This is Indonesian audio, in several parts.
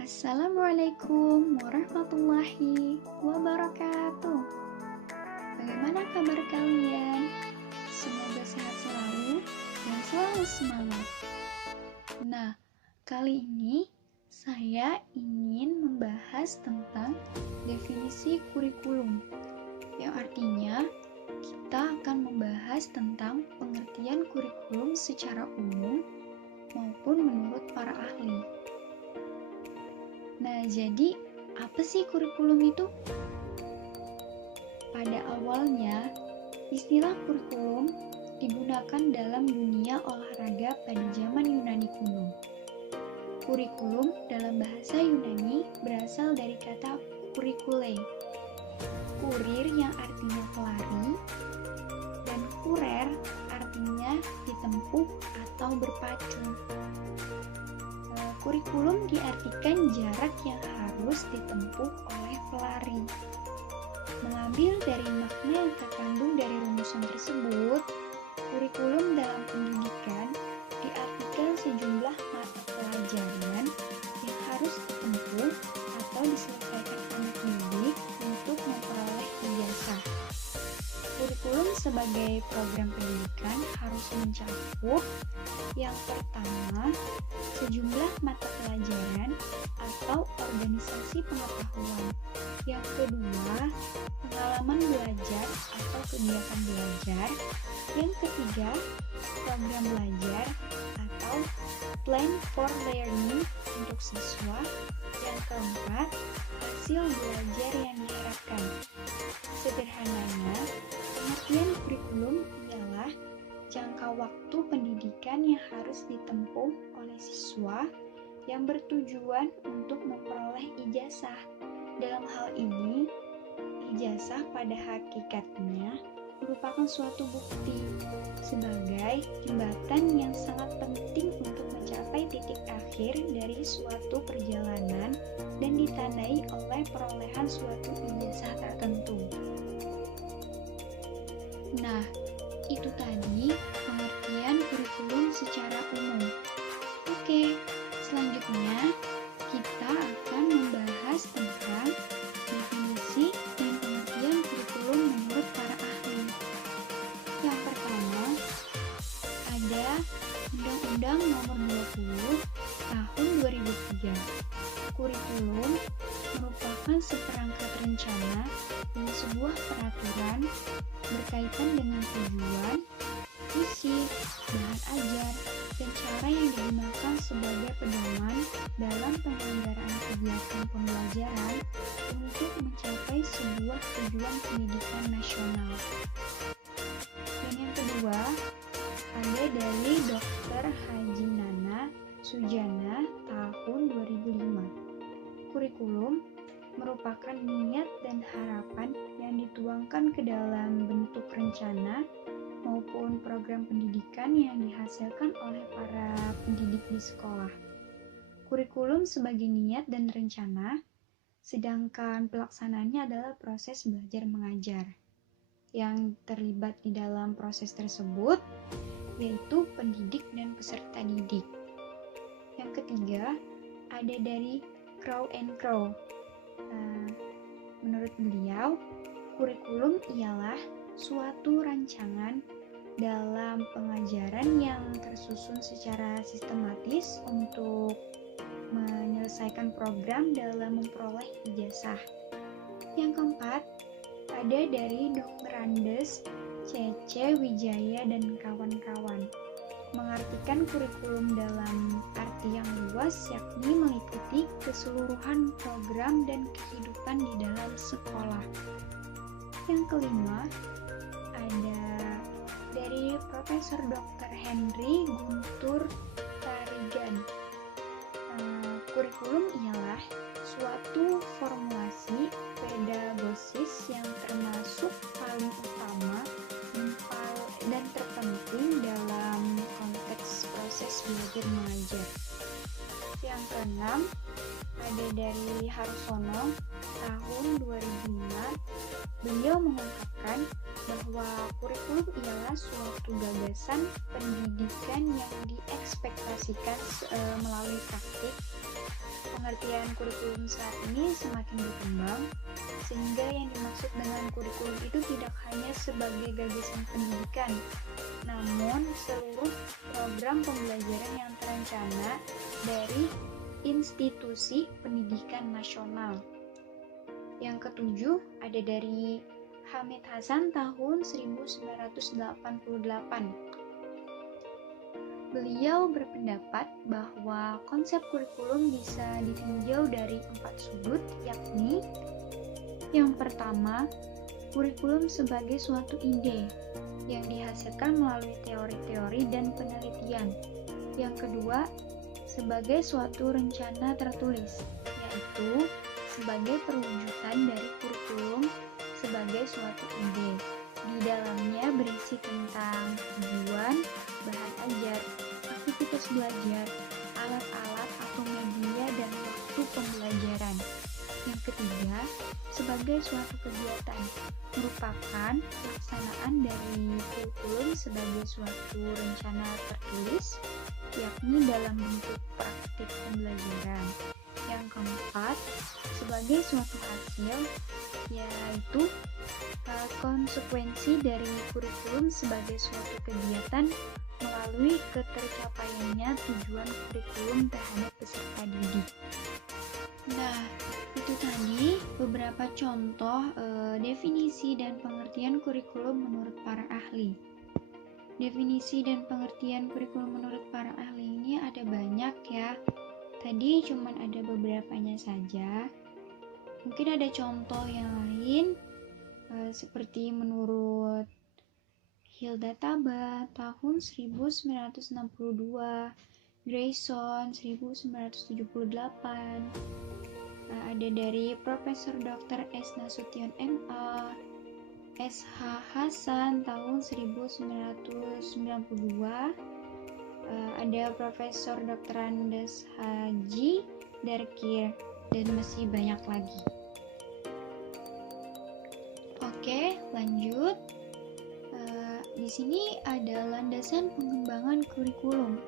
Assalamualaikum warahmatullahi wabarakatuh. Bagaimana kabar kalian? Semoga sehat selalu dan selalu semangat. Nah, kali ini saya ingin membahas tentang definisi kurikulum, yang artinya kita akan membahas tentang pengertian kurikulum secara umum maupun menurut para ahli. Nah, jadi apa sih kurikulum itu? Pada awalnya, istilah kurikulum digunakan dalam dunia olahraga pada zaman Yunani kuno. Kurikulum dalam bahasa Yunani berasal dari kata kurikule, kurir yang artinya pelari, dan kurer artinya ditempuh atau berpacu. Kurikulum diartikan jarak yang harus ditempuh oleh pelari. Mengambil dari makna yang terkandung dari rumusan tersebut, kurikulum dalam pendidikan diartikan sejumlah mata pelajaran yang harus ditempuh atau diselesaikan anak didik untuk memperoleh ijazah. Kurikulum sebagai program pendidikan harus mencakup yang pertama, sejumlah mata pelajaran atau organisasi pengetahuan. Yang kedua, pengalaman belajar atau kegiatan belajar. Yang ketiga, program belajar atau plan for learning untuk siswa. Yang keempat, hasil belajar yang diharapkan. Sederhananya, pengertian kurikulum ialah jangka waktu pendidikan yang harus ditempuh oleh siswa yang bertujuan untuk memperoleh ijazah. Dalam hal ini, ijazah pada hakikatnya merupakan suatu bukti sebagai jembatan yang sangat penting untuk mencapai titik akhir dari suatu perjalanan dan ditandai oleh perolehan suatu ijazah tertentu. Nah, itu tadi pengertian kurikulum secara umum. Oke, selanjutnya kita akan membahas tentang definisi dan pengertian kurikulum menurut para ahli. Yang pertama, ada Undang-Undang Nomor 20 Tahun 2003. Kurikulum merupakan seperangkat rencana dan sebuah peraturan berkaitan dengan tujuan, isi, bahan ajar, dan cara yang digunakan sebagai pedoman dalam penyelenggaraan kegiatan pembelajaran untuk mencapai sebuah tujuan pendidikan nasional. Dan yang kedua, ada dari Dr. Haji Nana Sujana tahun 2005. Kurikulum merupakan niat dan harapan yang dituangkan ke dalam bentuk rencana maupun program pendidikan yang dihasilkan oleh para pendidik di sekolah. Kurikulum sebagai niat dan rencana, sedangkan pelaksanaannya adalah proses belajar mengajar. Yang terlibat di dalam proses tersebut yaitu pendidik dan peserta didik. Yang ketiga, ada dari Crow and Crow. Menurut beliau, kurikulum ialah suatu rancangan dalam pengajaran yang tersusun secara sistematis untuk menyelesaikan program dalam memperoleh ijazah. Yang keempat, ada dari Dr. Andes, C.C. Wijaya dan kawan-kawan. Mengartikan kurikulum dalam arti yang luas, yakni meliputi keseluruhan program dan kehidupan di dalam sekolah. Yang kelima, ada dari Profesor Dr. Henry Guntur Tarigan. Kurikulum ialah suatu formulasi pedagosis yang termasuk paling utama dan terpenting dalam konteks proses belajar mengajar. Yang keenam, ada dari Harsono tahun 2005. Beliau mengungkapkan bahwa kurikulum ialah suatu gagasan pendidikan yang diekspektasikan melalui praktik, pengertian kurikulum saat ini semakin berkembang, sehingga yang dimaksud dengan kurikulum itu tidak hanya sebagai gagasan pendidikan, namun seluruh program pembelajaran yang terencana dari institusi pendidikan nasional. Yang ketujuh ada dari Hamid Hasan tahun 1988. Beliau berpendapat bahwa konsep kurikulum bisa ditinjau dari 4 sudut, yakni yang pertama, kurikulum sebagai suatu ide yang dihasilkan melalui teori-teori dan penelitian. Yang kedua, sebagai suatu rencana tertulis, yaitu sebagai perwujudan dari kurikulum sebagai suatu ide. Di dalamnya berisi tentang tujuan, bahan ajar, aktivitas belajar, alat-alat atau media, dan waktu pembelajaran. Yang ketiga, sebagai suatu kegiatan, merupakan pelaksanaan dari kurikulum sebagai suatu rencana tertulis, yakni dalam bentuk praktik pembelajaran. Yang keempat, sebagai suatu hasil, yaitu konsekuensi dari kurikulum sebagai suatu kegiatan melalui ketercapaiannya tujuan kurikulum terhadap peserta didik. Nah, itu tadi beberapa contoh definisi dan pengertian kurikulum menurut para ahli. Definisi dan pengertian kurikulum menurut para ahli ini ada banyak ya. Tadi cuman ada beberapanya saja. Mungkin ada contoh yang lain seperti menurut Hilda Taba tahun 1962, Grayson 1978, ada dari Profesor Dr. S. Nasution MA, S.H. Hasan tahun 1992, ada Profesor Dr. Andes Haji Darkir, dan masih banyak lagi. Oke, lanjut. Di sini ada landasan pengembangan kurikulum.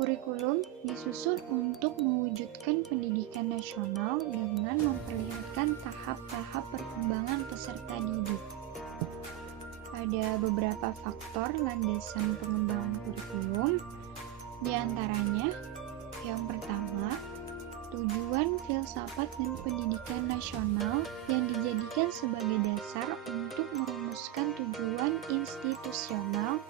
Kurikulum disusun untuk mewujudkan pendidikan nasional dengan memperlihatkan tahap-tahap perkembangan peserta didik. Ada beberapa faktor landasan pengembangan kurikulum, di antaranya yang pertama, tujuan filsafat dan pendidikan nasional yang dijadikan sebagai dasar untuk merumuskan tujuan institusional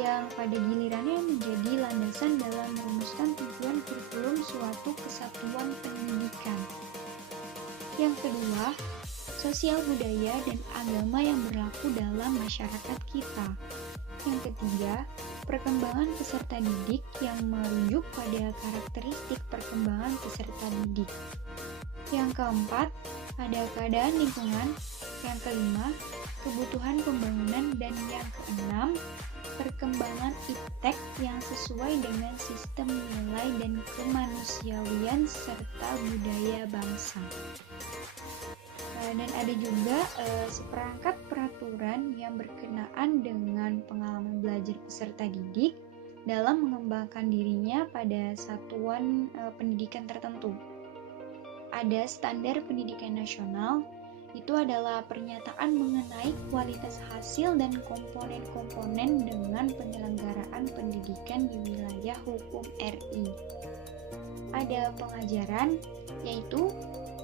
yang pada gilirannya menjadi landasan dalam merumuskan tujuan kurikulum suatu kesatuan pendidikan. Yang kedua, sosial budaya dan agama yang berlaku dalam masyarakat kita. Yang ketiga, perkembangan peserta didik yang merujuk pada karakteristik perkembangan peserta didik. Yang keempat, ada keadaan lingkungan. Yang kelima, kebutuhan pembangunan. Dan yang keenam, perkembangan iptek yang sesuai dengan sistem nilai dan kemanusiawian serta budaya bangsa. Dan ada juga seperangkat peraturan yang berkenaan dengan pengalaman belajar peserta didik dalam mengembangkan dirinya pada satuan pendidikan tertentu. Ada standar pendidikan nasional, itu adalah pernyataan mengenai kualitas hasil dan komponen-komponen dengan penyelenggaraan pendidikan di wilayah hukum RI. Ada pengajaran, yaitu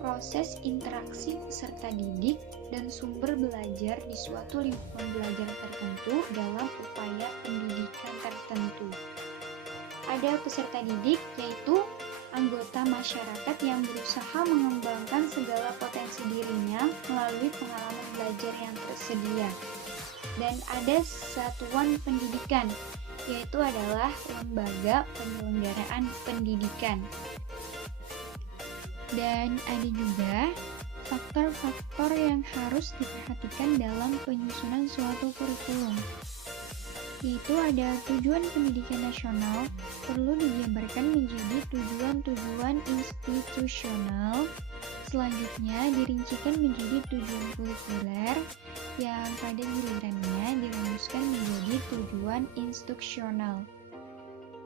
proses interaksi peserta didik dan sumber belajar di suatu lingkungan belajar tertentu dalam upaya pendidikan tertentu. Ada peserta didik, yaitu anggota masyarakat yang berusaha mengembangkan segala potensi dirinya melalui pengalaman belajar yang tersedia. Dan ada satuan pendidikan, yaitu adalah lembaga penyelenggaraan pendidikan. Dan ada juga faktor-faktor yang harus diperhatikan dalam penyusunan suatu kurikulum, yaitu ada tujuan pendidikan nasional perlu dijabarkan menjadi tujuan-tujuan institusional. Selanjutnya dirincikan menjadi tujuan kurikuler yang pada gilirannya dirumuskan menjadi tujuan instruksional.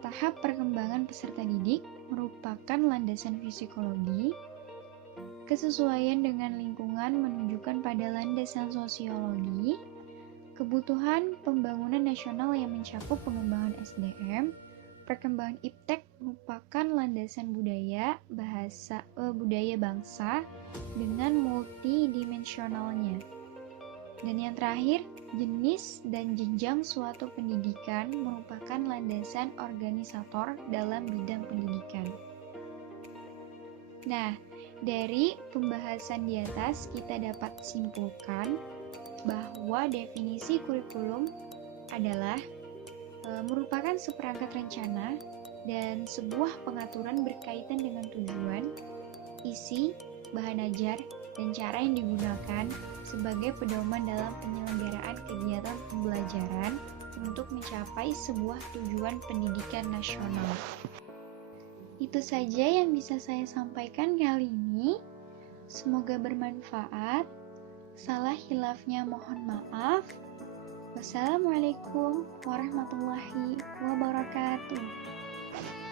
tahap perkembangan peserta didik merupakan landasan psikologi. Kesesuaian dengan lingkungan menunjukkan pada landasan sosiologi. Kebutuhan pembangunan nasional yang mencakup pengembangan SDM. Perkembangan iptek merupakan landasan budaya bangsa dengan multidimensionalnya. Dan yang terakhir, jenis dan jenjang suatu pendidikan merupakan landasan organisator dalam bidang pendidikan. Nah, dari pembahasan di atas kita dapat simpulkan bahwa definisi kurikulum adalah merupakan seperangkat rencana dan sebuah pengaturan berkaitan dengan tujuan, isi, bahan ajar, dan cara yang digunakan sebagai pedoman dalam penyelenggaraan kegiatan pembelajaran untuk mencapai sebuah tujuan pendidikan nasional. Itu saja yang bisa saya sampaikan kali ini. Semoga bermanfaat. Salah hilafnya mohon maaf. Wassalamualaikum warahmatullahi wabarakatuh.